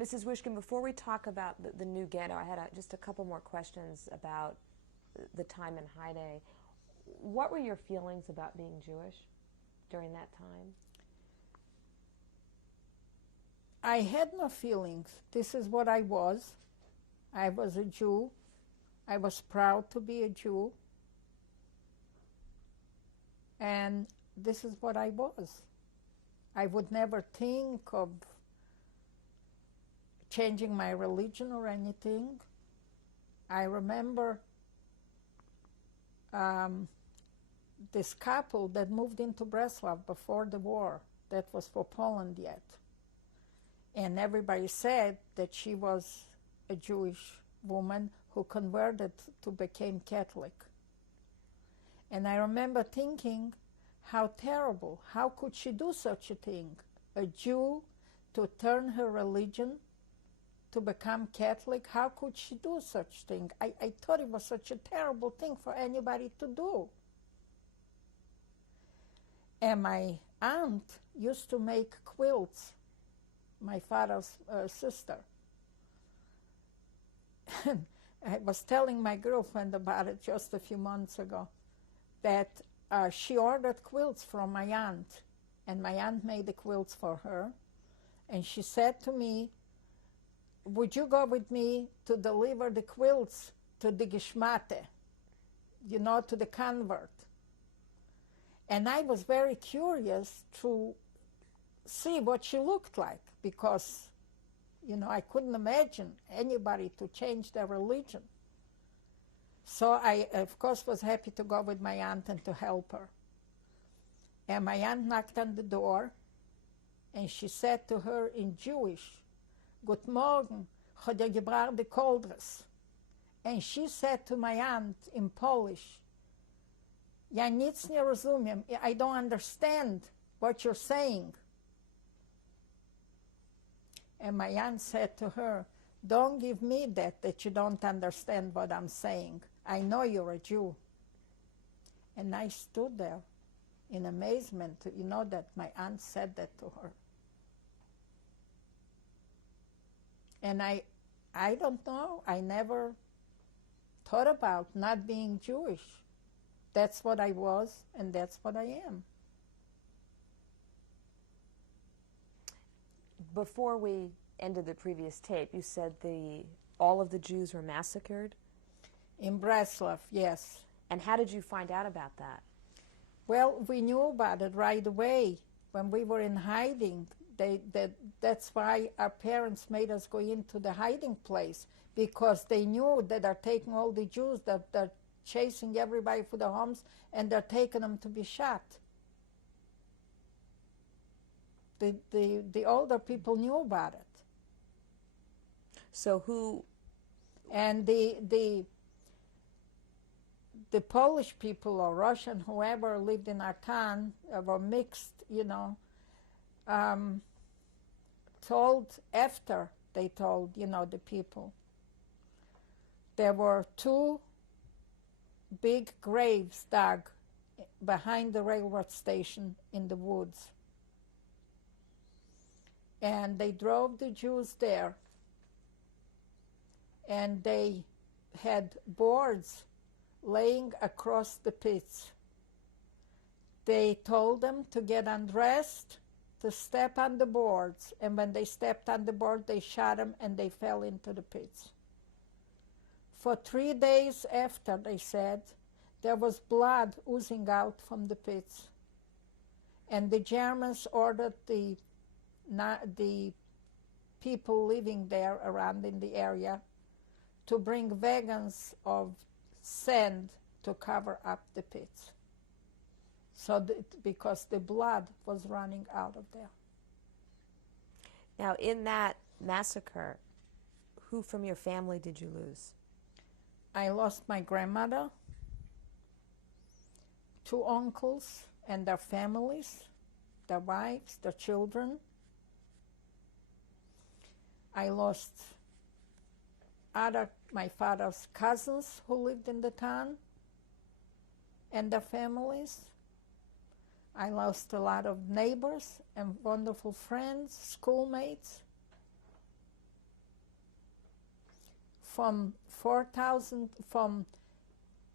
Mrs. Wischkin, before we talk about the new ghetto, I had just a couple more questions about the time in Haide. What were your feelings about being Jewish during that time? I had no feelings. This is what I was. I was a Jew. I was proud to be a Jew. And this is what I was. I would never think of changing my religion or anything. I remember this couple that moved into Bratslav before the war, that was for Poland yet. And everybody said that she was a Jewish woman who converted to become Catholic. And I remember thinking, how terrible, how could she do such a thing? A Jew to turn her religion to become Catholic, how could she do such thing? I thought it was such a terrible thing for anybody to do. And my aunt used to make quilts, my father's sister. And I was telling my girlfriend about it just a few months ago, that she ordered quilts from my aunt, and my aunt made the quilts for her. And she said to me, would you go with me to deliver the quilts to the Geschmate, to the convert? And I was very curious to see what she looked like, because, I couldn't imagine anybody to change their religion. So I, of course, was happy to go with my aunt and to help her. And my aunt knocked on the door, and she said to her in Jewish, Guten Morgen, chodja gebracht de koldres. And she said to my aunt in Polish, Ja nic nie rozumiem, I don't understand what you're saying. And my aunt said to her, don't give me that you don't understand what I'm saying. I know you're a Jew. And I stood there in amazement, that my aunt said that to her. And I don't know, I never thought about not being Jewish. That's what I was, and that's what I am. Before we ended the previous tape, you said all of the Jews were massacred? In Bratslav, yes. And how did you find out about that? Well, we knew about it right away. When we were in hiding, that's why our parents made us go into the hiding place, because they knew that they're taking all the Jews, that they're chasing everybody for the homes, and they're taking them to be shot. The older people knew about it. So who? And the Polish people or Russian, whoever lived in our town, were mixed, they told, the people. There were 2 big graves dug behind the railroad station in the woods. And they drove the Jews there. And they had boards laying across the pits. They told them to get undressed, to step on the boards, and when they stepped on the board, they shot them and they fell into the pits. For 3 days after, they said, there was blood oozing out from the pits. And the Germans ordered the people living there around in the area to bring wagons of sand to cover up the pits. So because the blood was running out of there. Now, in that massacre, who from your family did you lose? I lost my grandmother, 2 uncles and their families, their wives, their children. I lost my father's cousins who lived in the town and their families. I lost a lot of neighbors and wonderful friends, schoolmates. from 4,000,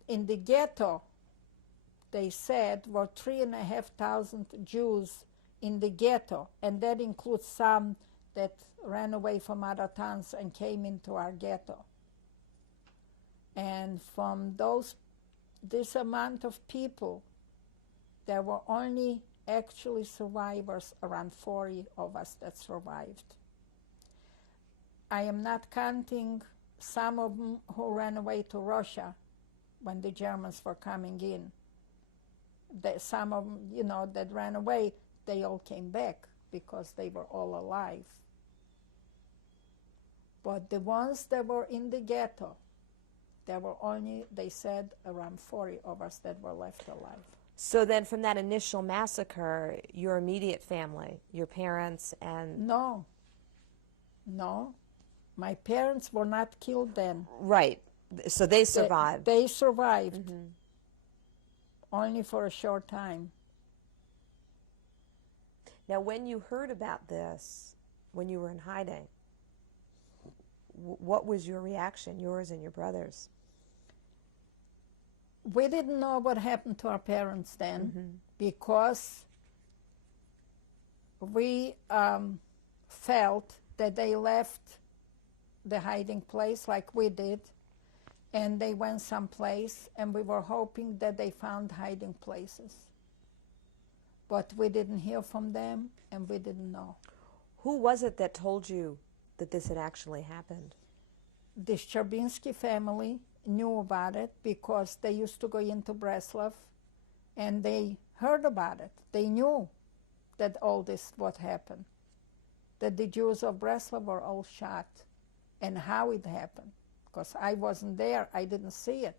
in the ghetto, they said, were 3,500 Jews in the ghetto, and that includes some that ran away from other towns and came into our ghetto. And from this amount of people, there were only actually survivors, around 40 of us that survived. I am not counting some of them who ran away to Russia when the Germans were coming in. Some of them, that ran away, they all came back because they were all alive. But the ones that were in the ghetto, there were only, they said, around 40 of us that were left alive. So then from that initial massacre, your immediate family, your parents and... No. My parents were not killed then. Right. So they survived. They survived. Mm-hmm. Only for a short time. Now, when you heard about this, when you were in hiding, what was your reaction, yours and your brother's? We didn't know what happened to our parents then, because we felt that they left the hiding place like we did, and they went someplace, and we were hoping that they found hiding places. But we didn't hear from them, and we didn't know. Who was it that told you that this had actually happened? The Szczerbiński family knew about it because they used to go into Bratslav, and they heard about it. They knew that all this what happened, that the Jews of Bratslav were all shot, and how it happened. Because I wasn't there, I didn't see it.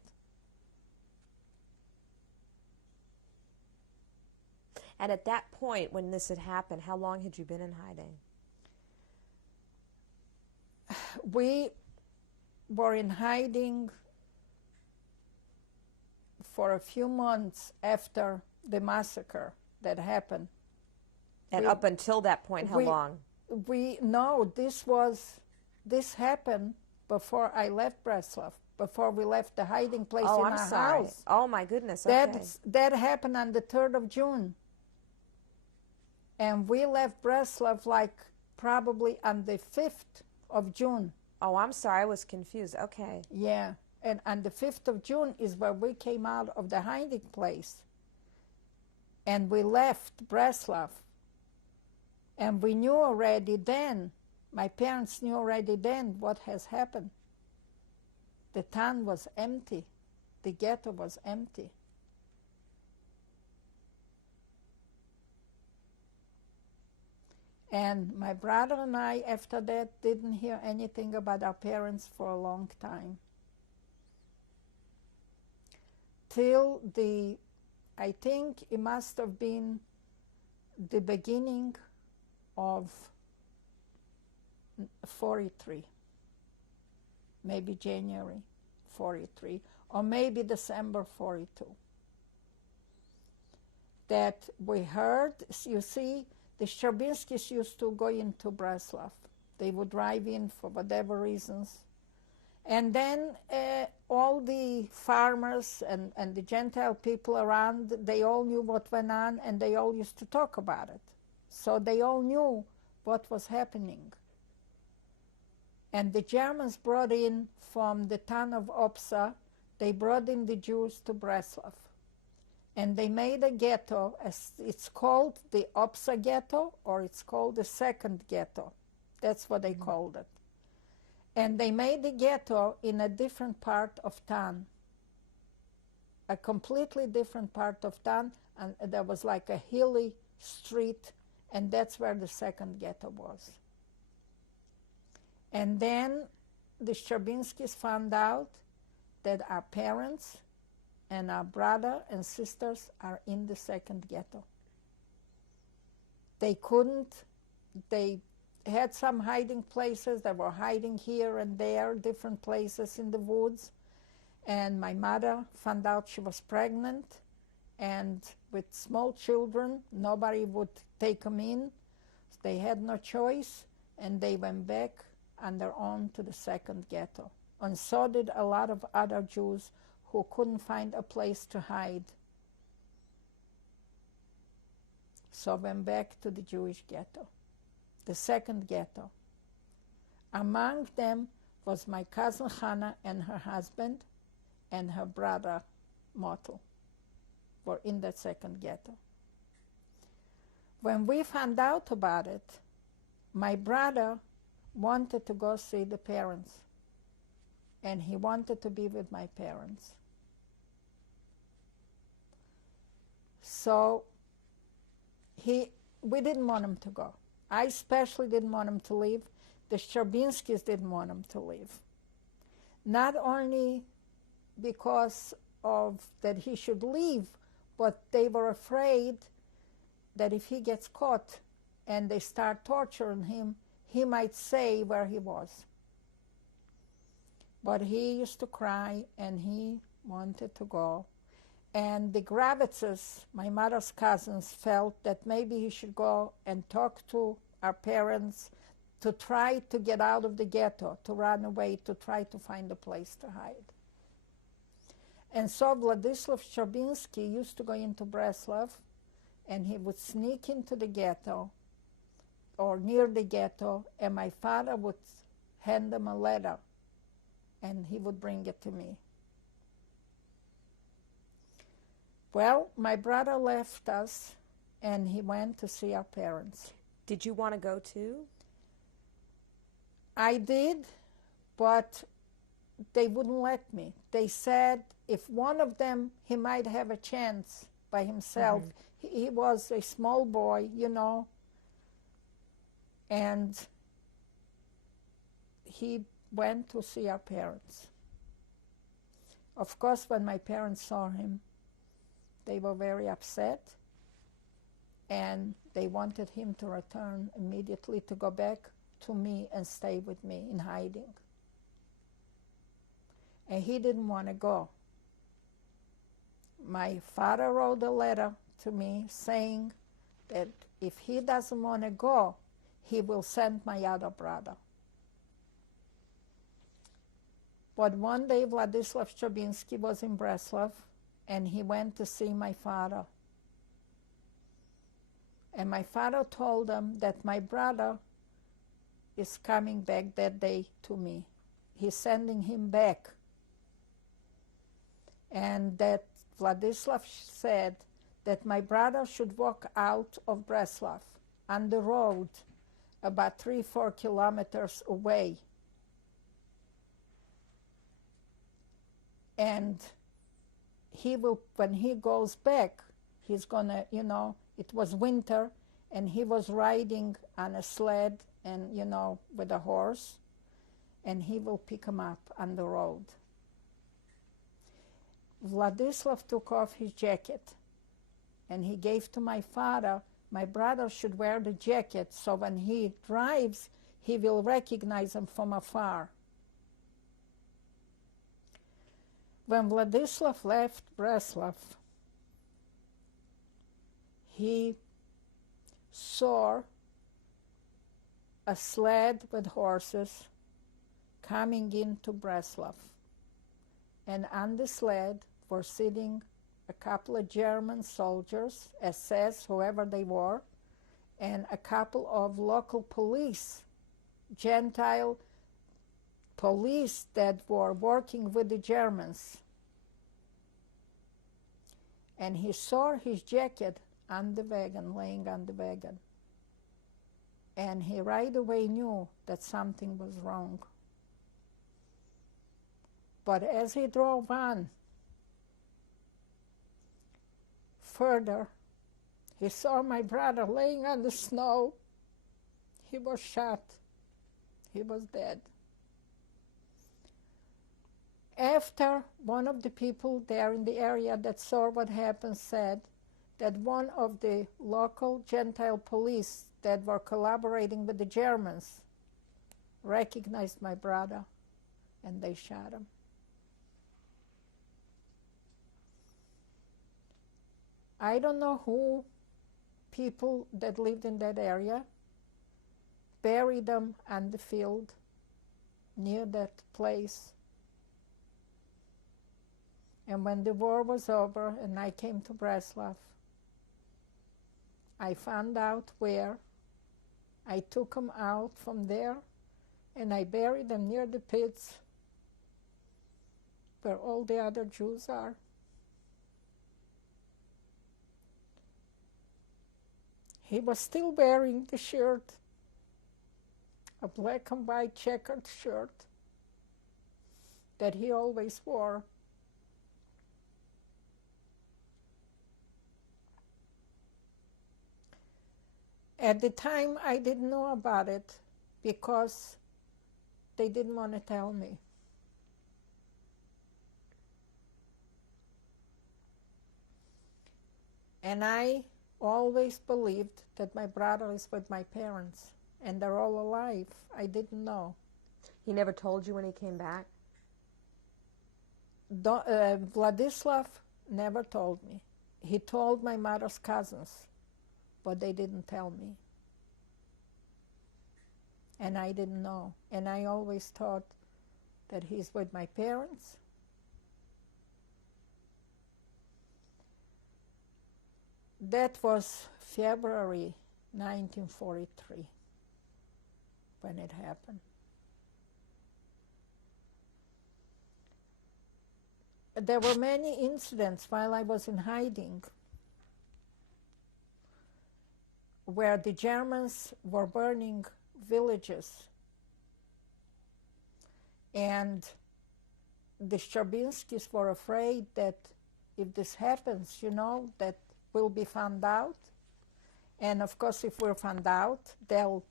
And at that point, when this had happened, how long had you been in hiding? We were in hiding for a few months after the massacre that happened. And up until that point, how long? This happened before I left Bratslav, before we left the hiding place in our house. Oh, my goodness, okay. That happened on the 3rd of June. And we left Bratslav probably on the 5th of June. Oh, I'm sorry, I was confused. Okay. Yeah, and on the 5th of June is where we came out of the hiding place. And we left Bratslav. And we knew already then, my parents knew already then what has happened. The town was empty. The ghetto was empty. And my brother and I, after that, didn't hear anything about our parents for a long time. Till I think it must have been the beginning of 43, maybe January 43, or maybe December 42, that we heard. You see, the Szczerbińskis used to go into Bratslav. They would drive in for whatever reasons. And then all the farmers and the Gentile people around, they all knew what went on, and they all used to talk about it. So they all knew what was happening. And the Germans brought in from the town of Opsa, they brought in the Jews to Bratslav. And they made a ghetto, as it's called the Opsa ghetto, or it's called the second ghetto. That's what they called it. And they made the ghetto in a different part of town, a completely different part of town, and there was like a hilly street, and that's where the second ghetto was. And then the Szczerbińskis found out that our parents and our brother and sisters are in the second ghetto. They had some hiding places. They were hiding here and there, different places in the woods. And my mother found out she was pregnant, and with small children, nobody would take them in. They had no choice, and they went back on their own to the second ghetto. and so did a lot of other Jews who couldn't find a place to hide. So went back to the Jewish ghetto, the second ghetto. Among them was my cousin Hannah and her husband and her brother Motel were in that second ghetto. When we found out about it, my brother wanted to go see the parents, and he wanted to be with my parents. So we didn't want him to go. I especially didn't want him to leave. The Szczerbińskis didn't want him to leave. Not only because of that he should leave, but they were afraid that if he gets caught and they start torturing him, he might say where he was. But he used to cry and he wanted to go. And the Gravitzes, my mother's cousins, felt that maybe he should go and talk to our parents to try to get out of the ghetto, to run away, to try to find a place to hide. And so Vladislav Szczerbiński used to go into Bratslav, and he would sneak into the ghetto or near the ghetto, and my father would hand him a letter, and he would bring it to me. Well, my brother left us, and he went to see our parents. Did you want to go too? I did, but they wouldn't let me. They said if one of them, he might have a chance by himself. Mm-hmm. He was a small boy, you know, and he went to see our parents. Of course, when my parents saw him, they were very upset, and they wanted him to return immediately, to go back to me and stay with me in hiding. And he didn't want to go. My father wrote a letter to me saying that if he doesn't want to go, he will send my other brother. But one day Vladislav Szczerbiński was in Bratslav, and he went to see my father. And my father told him that my brother is coming back that day to me. He's sending him back. And that Vladislav said that my brother should walk out of Bratslav on the road about 3-4 kilometers away. And he will, when he goes back, he's gonna, you know, it was winter, and he was riding on a sled and, you know, with a horse, and he will pick him up on the road. Vladislav took off his jacket, and he gave to my father. My brother should wear the jacket, so when he drives, he will recognize him from afar. When Vladislav left Bratslav, he saw a sled with horses coming into Bratslav. And on the sled were sitting a couple of German soldiers, SS, whoever they were, and a couple of local police, Gentile police that were working with the Germans. And he saw his jacket on the wagon, laying on the wagon. And he right away knew that something was wrong. But as he drove on further, he saw my brother laying on the snow. He was shot. He was dead. After, one of the people there in the area that saw what happened said that one of the local Gentile police that were collaborating with the Germans recognized my brother, and they shot him. I don't know who people that lived in that area buried them on the field near that place And when the war was over and I came to Bratslav, I found out where. I took them out from there and I buried them near the pits where all the other Jews are. He was still wearing the shirt, a black and white checkered shirt that he always wore. At the time, I didn't know about it because they didn't want to tell me. And I always believed that my brother is with my parents and they're all alive. I didn't know. He never told you when he came back? Vladislav never told me. He told my mother's cousins, but they didn't tell me. And I didn't know. And I always thought that he's with my parents. That was February 1943 when it happened. There were many incidents while I was in hiding where the Germans were burning villages. And the Szczebinskis were afraid that if this happens, that we'll be found out. And of course, if we're found out, they'll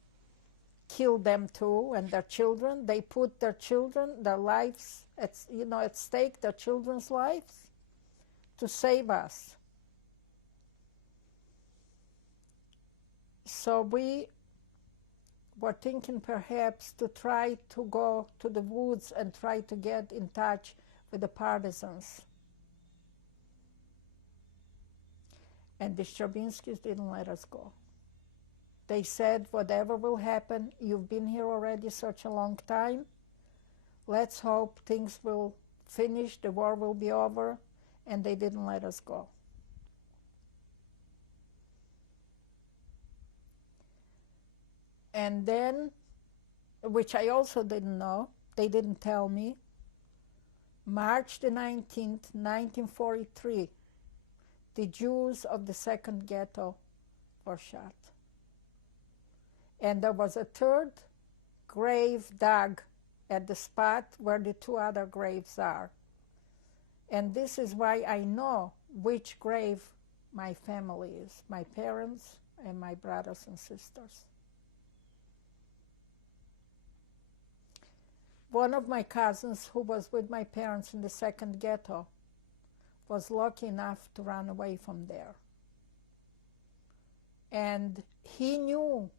kill them too and their children. They put their children, their lives at stake, their children's lives, to save us. So we were thinking perhaps to try to go to the woods and try to get in touch with the partisans. And the Szczebinskis didn't let us go. They said, whatever will happen, you've been here already such a long time. Let's hope things will finish, the war will be over, and they didn't let us go. And then, which I also didn't know, they didn't tell me, March the 19th, 1943, the Jews of the second ghetto were shot. And there was a third grave dug at the spot where the two other graves are. And this is why I know which grave my family is, my parents and my brothers and sisters. One of my cousins who was with my parents in the second ghetto was lucky enough to run away from there. And he knew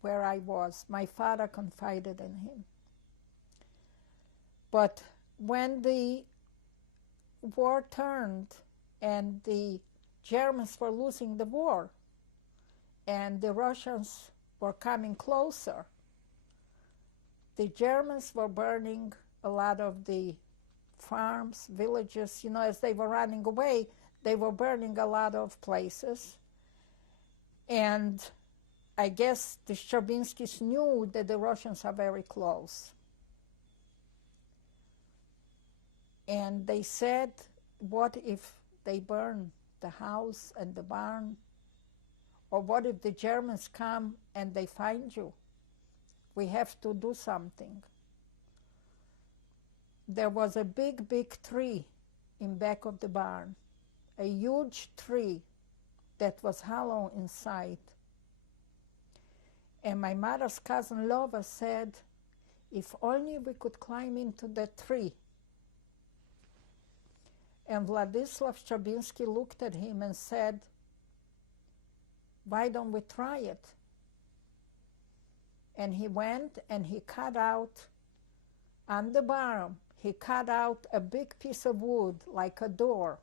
where I was. My father confided in him. But when the war turned and the Germans were losing the war and the Russians were coming closer, the Germans were burning a lot of the farms, villages, as they were running away, they were burning a lot of places. And I guess the Szczebinskis knew that the Russians are very close. And they said, what if they burn the house and the barn? Or what if the Germans come and they find you? We have to do something. There was a big, big tree in back of the barn, a huge tree that was hollow inside. And my mother's cousin Lova said, if only we could climb into that tree. And Vladislav Szczebinski looked at him and said, why don't we try it? And he went and he cut out on the bottom, he cut out a big piece of wood like a door.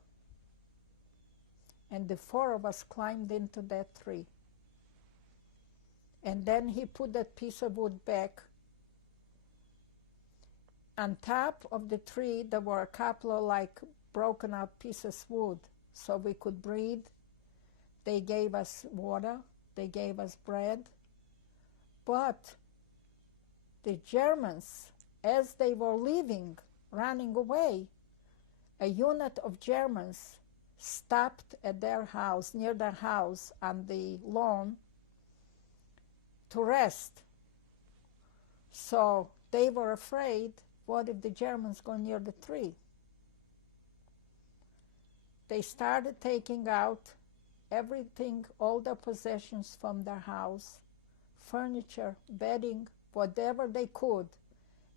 And the four of us climbed into that tree. And then he put that piece of wood back. On top of the tree, there were a couple of like broken up pieces of wood so we could breathe. They gave us water. They gave us bread. But the Germans, as they were leaving, running away, a unit of Germans stopped at their house, near their house on the lawn, to rest. So they were afraid, what if the Germans go near the tree? They started taking out everything, all their possessions from their house, furniture, bedding, whatever they could,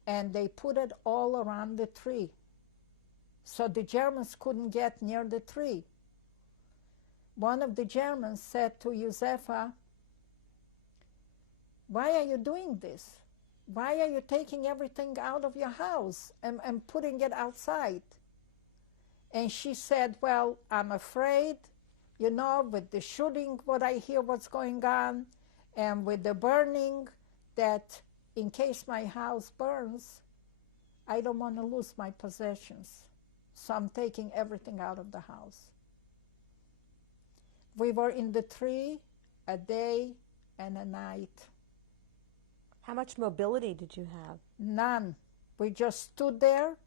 and they put it all around the tree. So the Germans couldn't get near the tree. One of the Germans said to Josefa, "Why are you doing this? Why are you taking everything out of your house and putting it outside?" And she said, "Well, I'm afraid, with the shooting, what I hear what's going on, and with the burning, that in case my house burns, I don't want to lose my possessions. So I'm taking everything out of the house." We were in the tree a day and a night. How much mobility did you have? None. We just stood there.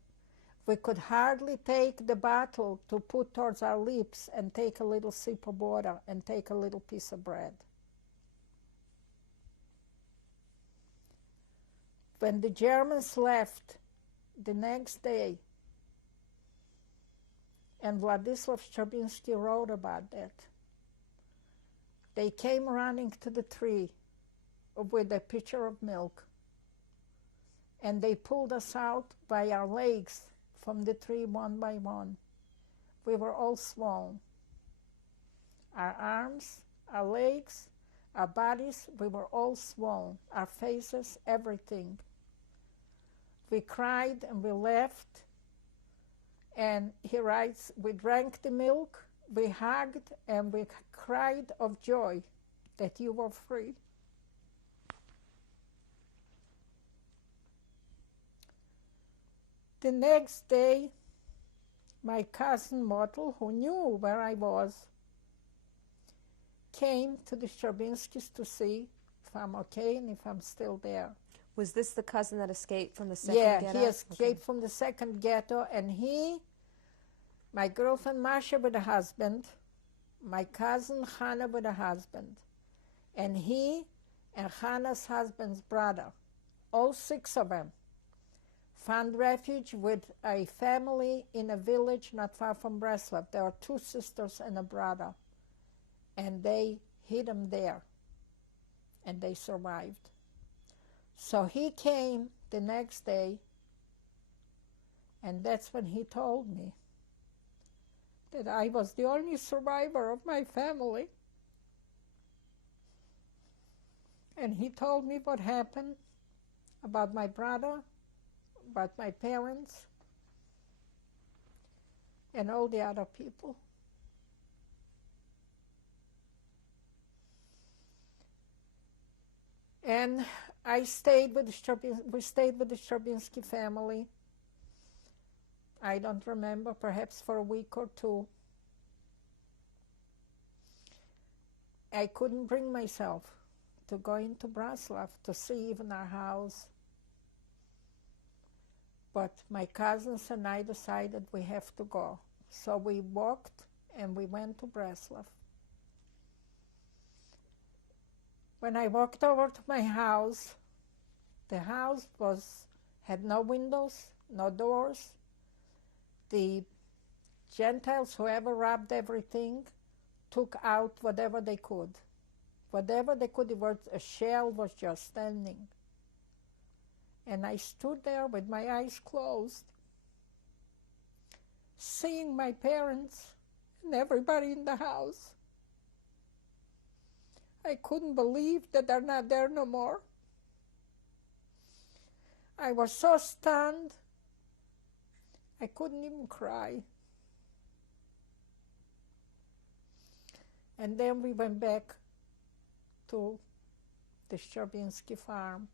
We could hardly take the bottle to put towards our lips and take a little sip of water and take a little piece of bread. When the Germans left the next day, and Władysław Szczerbiński wrote about that, they came running to the tree with a pitcher of milk, and they pulled us out by our legs from the tree one by one. We were all swollen. Our arms, our legs, our bodies, we were all swollen. Our faces, everything. We cried and we laughed. And he writes, we drank the milk, we hugged, and we cried of joy that you were free. The next day, my cousin Motel, who knew where I was, came to the Szczerbińskis to see if I'm okay and if I'm still there. Was this the cousin that escaped from the second ghetto? Yeah, he escaped from the second ghetto, and my girlfriend Masha with a husband, my cousin Hannah with a husband, and he and Hannah's husband's brother, all six of them, found refuge with a family in a village not far from Bratslav. There were two sisters and a brother, and they hid them there, and they survived. So he came the next day, and that's when he told me that I was the only survivor of my family. And he told me what happened about my brother, about my parents, and all the other people. And we stayed with the Szczerbiński family. I don't remember, perhaps for a week or two. I couldn't bring myself to go into Bratslav to see even our house. But my cousins and I decided we have to go. So we walked and we went to Bratslav. When I walked over to my house, the house had no windows, no doors. The Gentiles, whoever robbed everything, took out whatever they could. Whatever they could, a shell was just standing. And I stood there with my eyes closed, seeing my parents and everybody in the house. I couldn't believe that they're not there no more. I was so stunned, I couldn't even cry. And then we went back to the Szczerbiński farm.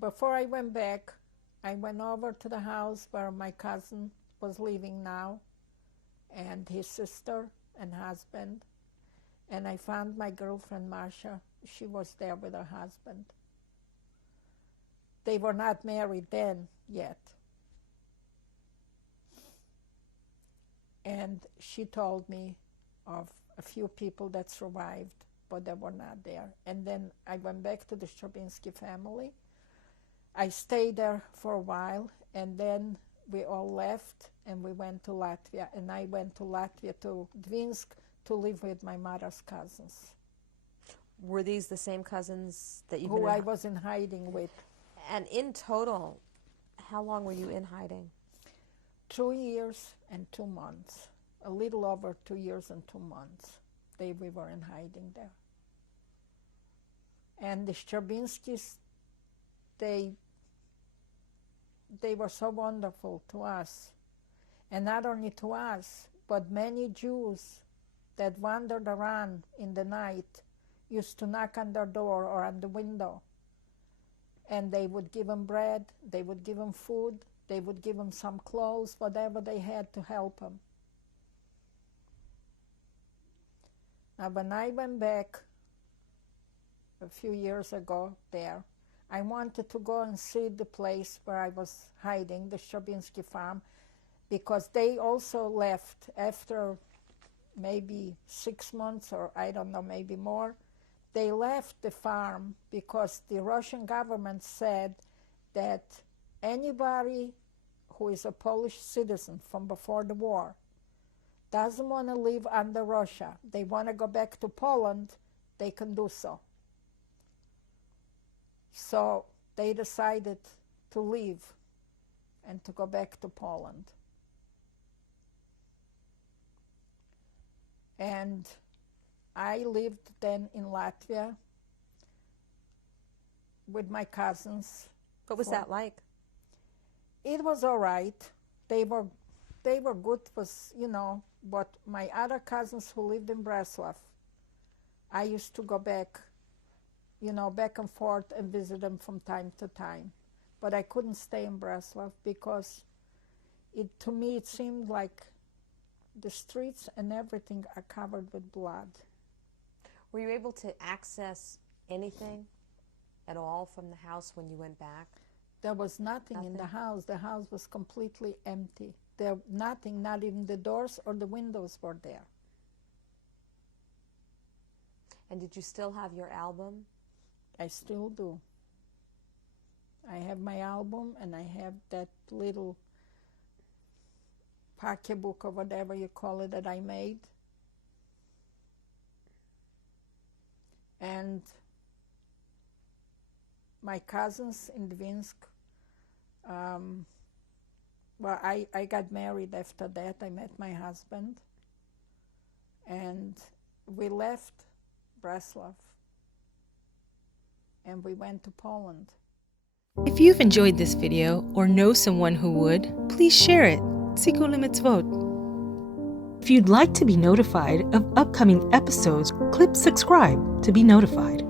before I went back, I went over to the house where my cousin was living now, and his sister and husband, and I found my girlfriend Marcia. She was there with her husband. They were not married then yet. And she told me of a few people that survived, but they were not there. And then I went back to the Stravinsky family. I stayed there for a while, and then we all left, and we went to Latvia. And I went to Latvia, to Dvinsk, to live with my mother's cousins. Were these the same cousins that you who I was in hiding with? And in total, how long were you in hiding? 2 years and 2 months. A little over 2 years and 2 months. We were in hiding there. And the Stravinskys, they were so wonderful to us. And not only to us, but many Jews that wandered around in the night used to knock on their door or on the window. And they would give them bread, they would give them food, they would give them some clothes, whatever they had to help them. Now, when I went back a few years ago there, I wanted to go and see the place where I was hiding, the Stravinsky farm, because they also left after maybe 6 months, or I don't know, maybe more. They left the farm because the Russian government said that anybody who is a Polish citizen from before the war doesn't want to live under Russia. They want to go back to Poland, they can do so. So they decided to leave and to go back to Poland. And I lived then in Latvia with my cousins. What was that like? It was all right. They were good, was, but my other cousins who lived in Bratslav, I used to go back, back and forth and visit them from time to time. But I couldn't stay in Bratslav because to me it seemed like the streets and everything are covered with blood. Were you able to access anything at all from the house when you went back? There was nothing in the house. The house was completely empty. There nothing, not even the doors or the windows were there. And did you still have your album? I still do. I have my album, and I have that little pocketbook or whatever you call it that I made. And my cousins in Dvinsk, I got married after that. I met my husband, and we left Bratslav, and we went to Poland. If you've enjoyed this video or know someone who would, please share it. Tzikku lemitzvot. If you'd like to be notified of upcoming episodes, click subscribe to be notified.